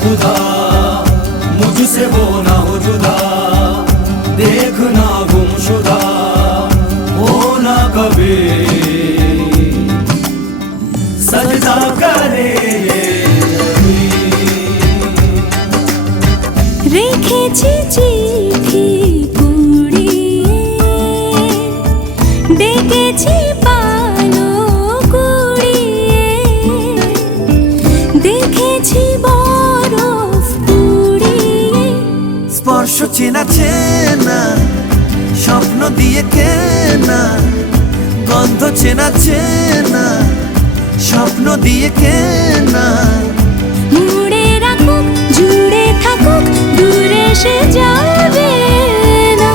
खुदा मुझसे वो ना हो जुदा, देखना गुमशुदा हो ना कभी, सजदा करे রেখেছি চিঠি কুড়িয়ে, ডেকেছি পালক কুড়িয়ে, দেখেছি বরফ পুড়িয়ে। স্পর্শ চেনা চেনা স্বপ্ন দিয়ে কেনা, গন্ধ চেনা চেনা স্বপ্ন দিয়ে কেনা। মুড়ে রাখুক জুড়ে থাকুক দূরে সে যাবে না।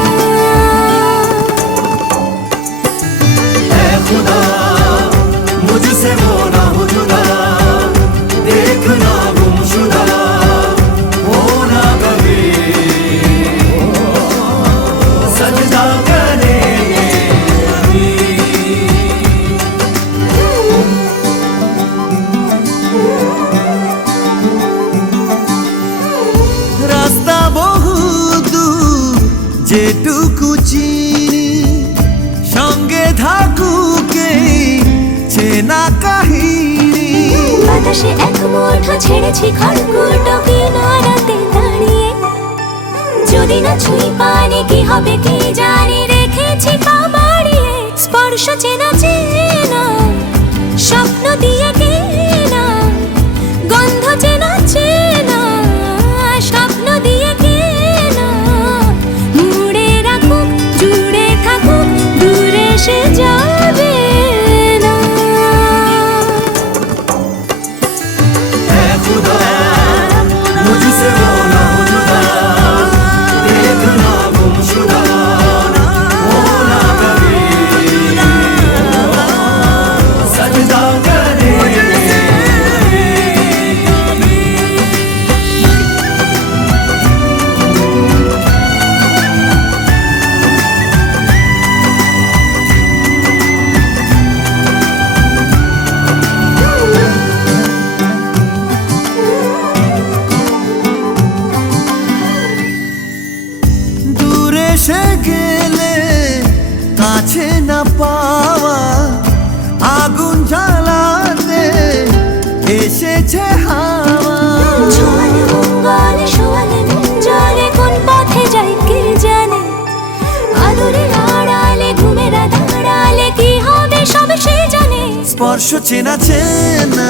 ऐ खुदा मुझसे वो ना हो जुदा, देखना गुमशुदा हो ना कभी, सजदा करे রাস্তা বহু দূর যেটুকু চিনি, সঙ্গে থাকুক এই চেনা কাহিনী। বাতাসে এক মুঠো ছেড়েছি খড়কুটো কিনারাতে দাঁড়িয়ে, যদি না ছুঁই পানি কি হবে কি জানি, রেখেছি পা বাড়িয়ে। স্পর্শ চেনা চেনা স্বপ্ন দিয়ে কেনা, গন্ধ চেনা চেনা স্বপ্ন দিয়ে কেনা। মুড়ে রাখুক জুড়ে থাকুক দূরে সে যাবে না। ऐ खुदा मुझसे वो ना हो जुदा, देखना गुमशुदा हो ना कभी, सजदा करे দূরে সে গেলে কাছে না পাওয়া, আগুন জ্বালাতে এসেছে হাওয়া। ছোঁয়ালে মঙ্গল শোয়ালে মন জলে, কোন পথে যাই কে জানে। আদরে আড়ালে ঘুমেরা দাঁড়ালে কি হবে সব সে জানে। স্পর্শ চেনা চেনা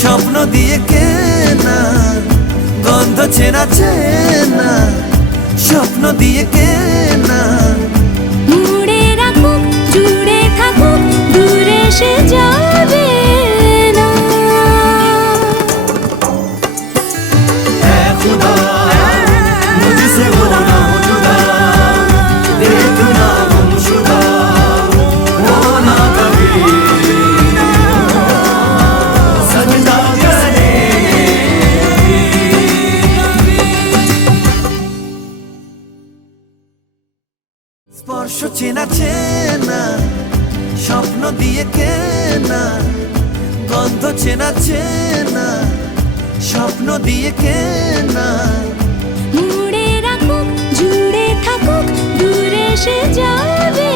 স্বপ্ন দিয়ে কেনা, গন্ধ চেনা চেনা স্বপ্ন দিয়ে কেনা। মুড়ে রাখুক জুড়ে থাকুক দূরে সে যাবে না। ऐ खुदा मुझसे वो ना हो जुदा, देखना गुमशुदा हो ना कभी, सजदा करे স্পর্শ চেনা চেনা স্বপ্ন দিয়ে কেনা, গন্ধ চেনা চেনা স্বপ্ন দিয়ে কেনা। মুড়ে রাখুক জুড়ে থাকুক দূরে সে যাবে